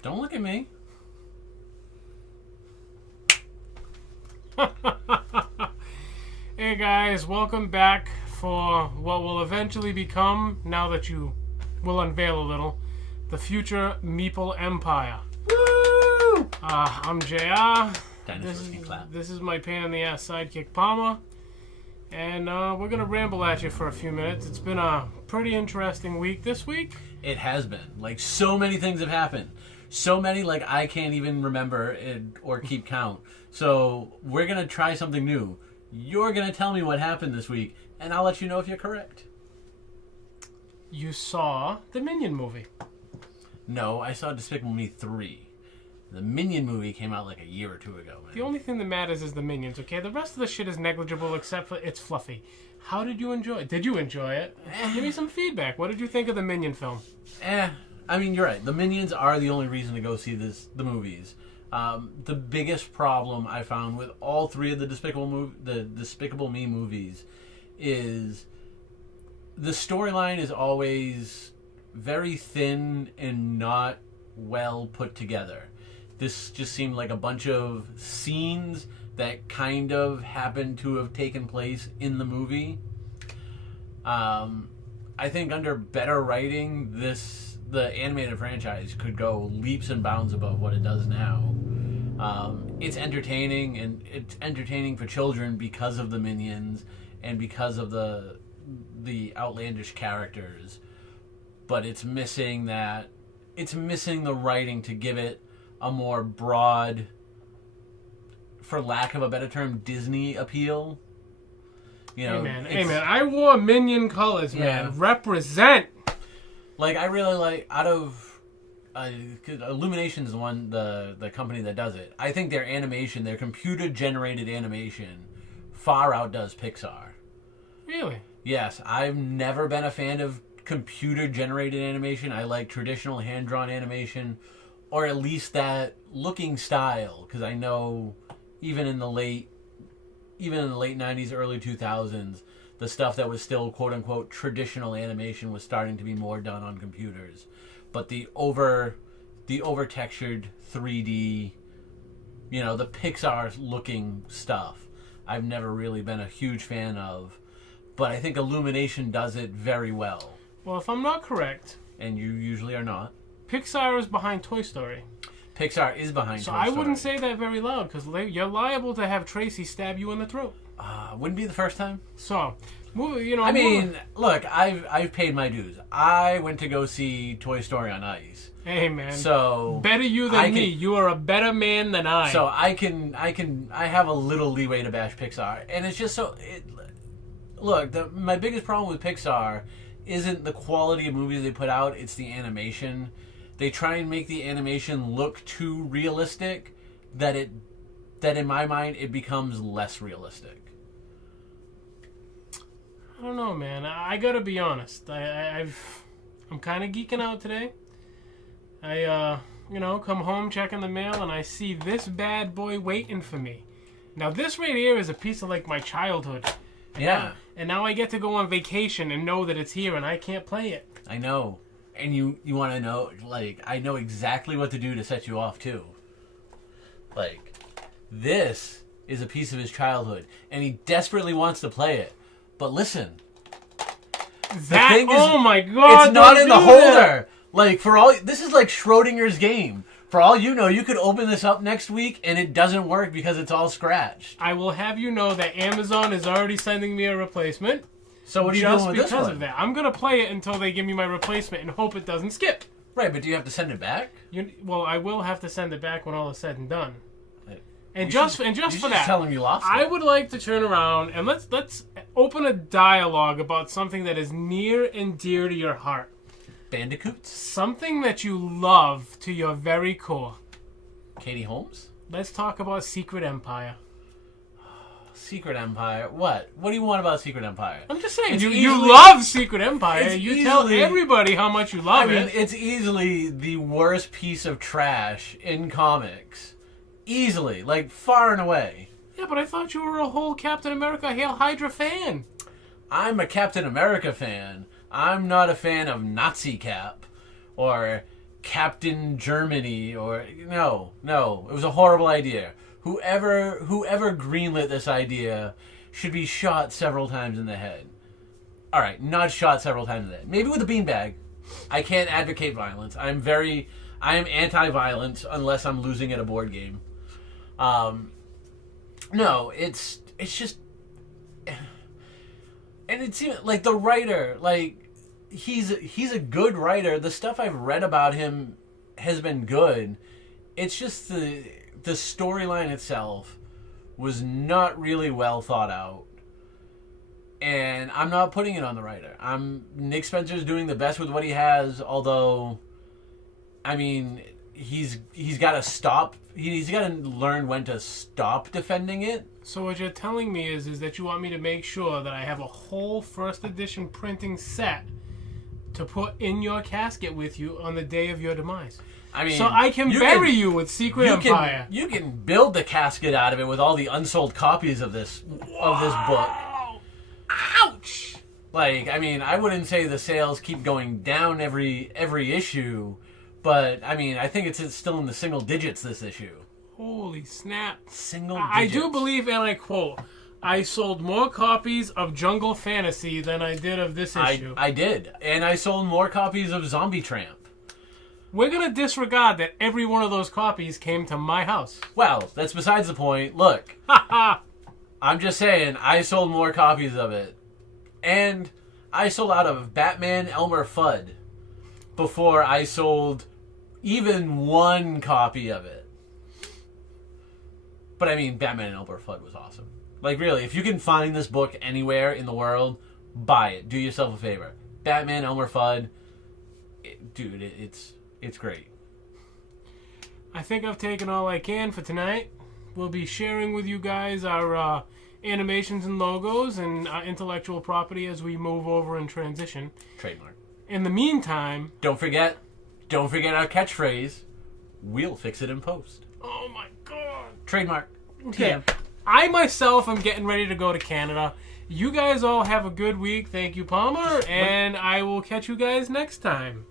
Don't look at me. Hey guys, welcome back for what will eventually become, now that you will unveil a little, the future Meeple Empire. Woo! I'm JR. Dinosaurs can clap. This is my pain in the ass sidekick Palmer. And we're going to ramble at you for a few minutes. It's been a pretty interesting week this week. It has been. Like, so many things have happened. So many, like, I can't even remember it or keep count. So we're going to try something new. You're going to tell me what happened this week, and I'll let you know if you're correct. You saw the Minion movie. No, I saw Despicable Me 3. The Minion movie came out like a year or two ago, man. The only thing that matters is the Minions, okay? The rest of the shit is negligible except for it's fluffy. How did you enjoy it? Did you enjoy it? Give me some feedback. What did you think of the Minion film? I mean, you're right. The Minions are the only reason to go see the movies. The biggest problem I found with all three of the Despicable Me movies is the storyline is always very thin and not well put together. This just seemed like a bunch of scenes that kind of happened to have taken place in the movie. I think under better writing, the animated franchise could go leaps and bounds above what it does now. It's entertaining, and it's entertaining for children because of the Minions and because of the outlandish characters. But it's missing the writing to give it a more broad, for lack of a better term, Disney appeal. You know, Amen. I wore Minion colors, man. Yeah. Represent. Like, I really like, out of 'cause Illumination is the company that does it. I think their animation, their computer generated animation, far outdoes Pixar. Really? Yes, I've never been a fan of computer generated animation. I like traditional hand drawn animation, or at least that looking style, because I know even in the late 90s, early 2000s, the stuff that was still quote unquote traditional animation was starting to be more done on computers. But the over textured 3D, you know, the Pixar looking stuff, I've never really been a huge fan of. But I think Illumination does it very well. Well, if I'm not correct, And you usually are not. Pixar is behind Toy Story. Pixar is behind So Toy I Story. wouldn't say that very loud, because you're liable to have Tracy stab you in the throat. Wouldn't be the first time. So, look, I've paid my dues. I went to go see Toy Story on Ice. Hey, man. So better you than me. You are a better man than I. So I have a little leeway to bash Pixar, and it's just so. My biggest problem with Pixar isn't the quality of movies they put out; it's the animation. They try and make the animation look too realistic, that in my mind it becomes less realistic. I don't know, man. I gotta be honest. I'm kind of geeking out today. I come home, checking the mail, and I see this bad boy waiting for me. Now, this right here is a piece of, like, my childhood. Yeah. And now I get to go on vacation and know that it's here, and I can't play it. I know. And you want to know, like, I know exactly what to do to set you off, too. Like, this is a piece of his childhood, and he desperately wants to play it. But listen. Oh my God! It's not in the holder! Like, this is like Schrodinger's game. For all you know, you could open this up next week, and it doesn't work because it's all scratched. I will have you know that Amazon is already sending me a replacement. So what are you doing with this one? Just because of that. I'm going to play it until they give me my replacement and hope it doesn't skip. Right, but do you have to send it back? Well, I will have to send it back when all is said and done. And you just should for that, tell him you lost it. I would like to turn around and let's open a dialogue about something that is near and dear to your heart. Bandicoots? Something that you love to your very core. Katie Holmes? Let's talk about Secret Empire. Secret Empire? What? What do you want about Secret Empire? I'm just saying, you love Secret Empire. You tell everybody how much you love it. I mean, it's easily the worst piece of trash in comics. Easily. Like, far and away. Yeah, but I thought you were a whole Captain America Hail Hydra fan. I'm a Captain America fan. I'm not a fan of Nazi Cap or Captain Germany or no. It was a horrible idea. Whoever greenlit this idea should be shot several times in the head. All right, not shot several times in the head. Maybe with a beanbag. I can't advocate violence. I am anti-violence unless I'm losing at a board game. No, it's just, and it seems like the writer, like he's a good writer. The stuff I've read about him has been good. It's just the storyline itself was not really well thought out. And I'm not putting it on the writer. Nick Spencer's doing the best with what he has, although I mean, he's got to stop. He's got to learn when to stop defending it. So what you're telling me is that you want me to make sure that I have a whole first edition printing set to put in your casket with you on the day of your demise. I mean, so I can bury you with Secret Empire. You can build the casket out of it with all the unsold copies of this book. Ouch! Like, I mean, I wouldn't say the sales keep going down every issue, but I mean, I think it's still in the single digits this issue. Holy snap! Single digits. I do believe, and I quote, I sold more copies of Jungle Fantasy than I did of this issue. I did, and I sold more copies of Zombie Tramp. We're gonna disregard that every one of those copies came to my house. Well, that's besides the point. Look. I'm just saying, I sold more copies of it. And I sold out of Batman Elmer Fudd before I sold even one copy of it. But I mean, Batman Elmer Fudd was awesome. Like, really, if you can find this book anywhere in the world, buy it. Do yourself a favor. Batman Elmer Fudd, dude, it's great. I think I've taken all I can for tonight. We'll be sharing with you guys our animations and logos and intellectual property as we move over and transition. Trademark. In the meantime... Don't forget our catchphrase, we'll fix it in post. Oh my god. Trademark. Okay. I myself am getting ready to go to Canada. You guys all have a good week. Thank you, Palmer. And I will catch you guys next time.